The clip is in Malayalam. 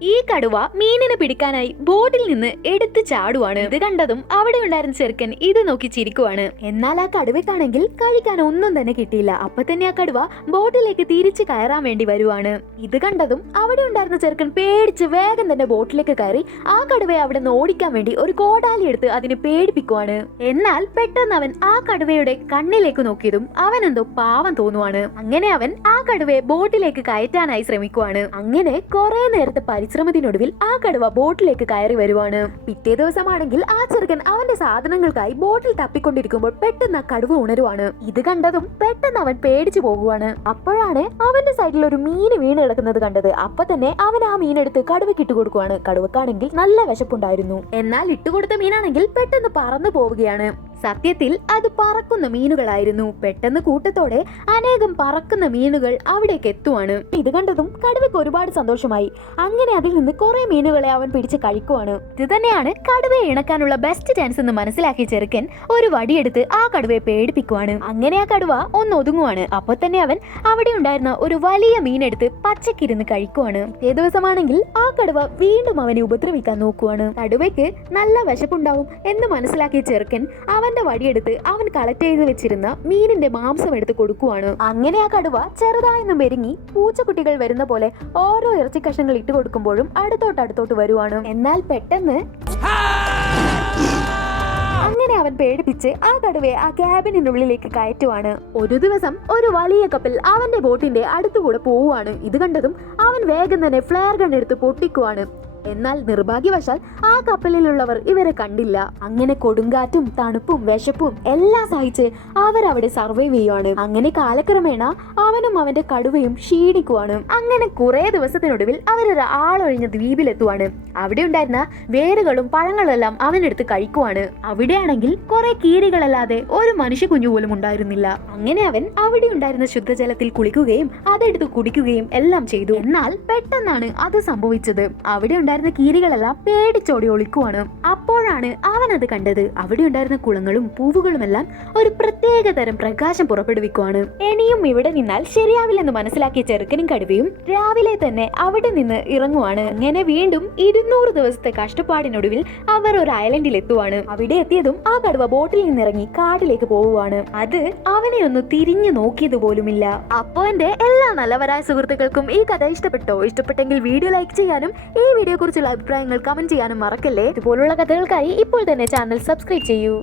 ഈ കടുവ മീനിനെ പിടിക്കാനായി ബോട്ടിൽ നിന്ന് എടുത്തു ചാടുവാണ്. ഇത് കണ്ടതും അവിടെ ഉണ്ടായിരുന്ന ചെറുക്കൻ ഇത് നോക്കി ചിരിക്കുവാണ്. എന്നാൽ ആ കടുവയ്ക്കാണെങ്കിൽ കഴിക്കാൻ ഒന്നും തന്നെ കിട്ടിയില്ല. അപ്പൊ തന്നെ ആ കടുവ ബോട്ടിലേക്ക് തിരിച്ചു കയറാൻ വേണ്ടി വരുവാണ്. ഇത് കണ്ടതും അവിടെ ഉണ്ടായിരുന്ന ചെറുക്കൻ പേടിച്ച് വേഗം തന്നെ ബോട്ടിലേക്ക് കയറി ആ കടുവയെ അവിടെ നിന്ന് ഓടിക്കാൻ വേണ്ടി ഒരു കോടാലി എടുത്ത് അതിനെ പേടിപ്പിക്കുവാണ്. എന്നാൽ പെട്ടെന്ന് അവൻ ആ കടുവയുടെ കണ്ണിലേക്ക് നോക്കിയതും അവൻ എന്തോ പാവം തോന്നുവാണ്. അങ്ങനെ അവൻ ആ കടുവയെ ബോട്ടിലേക്ക് കയറ്റാനായി ശ്രമിക്കുവാണ്. അങ്ങനെ കുറെ നേരത്തെ പരിശ്രമത്തിനൊടുവിൽ ആ കടുവ ബോട്ടിലേക്ക് കയറി വരുവാണ്. പിറ്റേ ദിവസമാണെങ്കിൽ ആ ചെറുക്കൻ അവന്റെ സാധനങ്ങൾക്കായി ബോട്ടിൽ തപ്പിക്കൊണ്ടിരിക്കുമ്പോൾ പെട്ടെന്ന് ആ കടുവ ഉണരുവാണ്. ഇത് കണ്ടതും പെട്ടെന്ന് അവൻ പേടിച്ചു പോകുവാണ്. അപ്പോഴാണ് അവന്റെ സൈഡിൽ ഒരു മീന് വീണ് കിടക്കുന്നത് കണ്ടത്. അപ്പൊ തന്നെ അവൻ ആ മീനെടുത്ത് കടുവയ്ക്ക് ഇട്ടുകൊടുക്കുവാണ്. കടുവക്കാണെങ്കിൽ നല്ല വിശപ്പുണ്ടായിരുന്നു. എന്നാൽ ഇട്ടുകൊടുത്ത മീനാണെങ്കിൽ പെട്ടെന്ന് പറന്നു പോവുകയാണ്. സത്യത്തിൽ അത് പറക്കുന്ന മീനുകളായിരുന്നു. പെട്ടെന്ന് കൂട്ടത്തോടെ അനേകം പറക്കുന്ന മീനുകൾ അവിടേക്ക് എത്തുവാണ്. ഇത് കണ്ടതും കടുവയ്ക്ക് ഒരുപാട് സന്തോഷമായി. അങ്ങനെ അതിൽ നിന്ന് കുറെ മീനുകളെ അവൻ പിടിച്ച് കഴിക്കുവാണ്. ഇത് തന്നെയാണ് കടുവയെ ഇണക്കാനുള്ള ബെസ്റ്റ് ചാൻസ് എന്ന് മനസ്സിലാക്കിയ ചെറുക്കൻ ഒരു വടിയെടുത്ത് ആ കടുവയെ പേടിപ്പിക്കുവാണ്. അങ്ങനെ ആ കടുവ ഒന്ന് ഒതുങ്ങുവാണ്. അപ്പൊ തന്നെ അവൻ അവിടെ ഉണ്ടായിരുന്ന ഒരു വലിയ മീനെടുത്ത് പച്ചക്കിരുന്ന് കഴിക്കുവാണ്. ഏ ദിവസമാണെങ്കിൽ ആ കടുവ വീണ്ടും അവനെ ഉപദ്രവിക്കാൻ നോക്കുവാണ്. കടുവയ്ക്ക് നല്ല വിശപ്പുണ്ടാവും എന്ന് മനസ്സിലാക്കിയ ചെറുക്കൻ അവന്റെ വടിയെടുത്ത് അവൻ കളക്ട് ചെയ്ത് വെച്ചിരുന്ന മീനിന്റെ മാംസം എടുത്ത് കൊടുക്കുവാണ്. അങ്ങനെ ആ കടുവ ചെറുതായെന്ന് മെരുങ്ങി പൂച്ചക്കുട്ടികൾ വരുന്ന പോലെ ഓരോ ഇറച്ചി കഷ്ണങ്ങൾ ഇട്ട് കൊടുക്കുമ്പോഴും അടുത്തോട്ട് വരുവാണ്. എന്നാൽ പെട്ടെന്ന് അങ്ങനെ അവൻ പേടിപ്പിച്ച് ആ കടുവയെ ആ ക്യാബിനുള്ളിലേക്ക് കയറ്റുവാണ്. ഒരു ദിവസം ഒരു വലിയ കപ്പൽ അവന്റെ ബോട്ടിന്റെ അടുത്തുകൂടെ പോവുകയാണ്. ഇത് കണ്ടതും അവൻ വേഗം തന്നെ ഫ്ലെയർ ഗൺ എടുത്ത് പൊട്ടിക്കുവാണ്. എന്നാൽ നിർഭാഗ്യവശാൽ ആ കപ്പലിലുള്ളവർ ഇവരെ കണ്ടില്ല. അങ്ങനെ കൊടുങ്കാറ്റും തണുപ്പും വിശപ്പും എല്ലാം സഹിച്ച് അവരവിടെ സർവൈവ് ചെയ്യുവാണ്. അങ്ങനെ കാലക്രമേണ അവനും അവന്റെ കടുവയും ക്ഷീണിക്കുവാണ്. അങ്ങനെ കുറെ ദിവസത്തിനൊടുവിൽ അവരൊരു ആളൊഴിഞ്ഞ ദ്വീപിലെത്തുവാണ്. അവിടെ ഉണ്ടായിരുന്ന വേരുകളും പഴങ്ങളും എല്ലാം അവനെടുത്ത് കഴിക്കുവാണ്. അവിടെയാണെങ്കിൽ കുറെ കീരികളല്ലാതെ ഒരു മനുഷ്യ കുഞ്ഞു പോലും ഉണ്ടായിരുന്നില്ല. അങ്ങനെ അവൻ അവിടെ ഉണ്ടായിരുന്ന ശുദ്ധജലത്തിൽ കുളിക്കുകയും അതെടുത്ത് കുടിക്കുകയും എല്ലാം ചെയ്തു. എന്നാൽ പെട്ടെന്നാണ് അത് സംഭവിച്ചത്. അവിടെ കീരികളെല്ലാം പേടിച്ചോടി ഒളിക്കുവാണ്. അപ്പോഴാണ് അവൻ അത് കണ്ടത്. അവിടെ ഉണ്ടായിരുന്ന കുളങ്ങളും പൂവുകളും എല്ലാം ഒരു പ്രത്യേക തരം പ്രകാശം പുറപ്പെടുവിക്കുവാണ്. ഇനിയും ഇവിടെ നിന്നാൽ ശരിയാവില്ലെന്ന് മനസ്സിലാക്കിയ ചെറുക്കനും കടുവയും രാവിലെ തന്നെ അവിടെ നിന്ന് ഇറങ്ങുവാണ്. അങ്ങനെ വീണ്ടും 200 ദിവസത്തെ കഷ്ടപ്പാടിനൊടുവിൽ അവർ ഒരു ഐലൻഡിൽ എത്തുവാണ്. അവിടെ എത്തിയതും ആ കടുവ ബോട്ടിൽ നിന്നിറങ്ങി കാട്ടിലേക്ക് പോവുകയാണ്. അത് അവനെ ഒന്ന് തിരിഞ്ഞു നോക്കിയത് പോലുമില്ല. അപ്പോ എന്റെ എല്ലാ നല്ലവരായ സുഹൃത്തുക്കൾക്കും ഈ കഥ ഇഷ്ടപ്പെട്ടോ? ഇഷ്ടപ്പെട്ടെങ്കിൽ വീഡിയോ ലൈക്ക് ചെയ്യാനും ഈ വീഡിയോ കുറിച്ചുള്ള അഭിപ്രായങ്ങൾ കമന്റ് ചെയ്യാനും മറക്കല്ലേ. ഇതുപോലുള്ള കഥകൾക്കായി ഇപ്പോൾ തന്നെ ചാനൽ സബ്സ്ക്രൈബ് ചെയ്യൂ.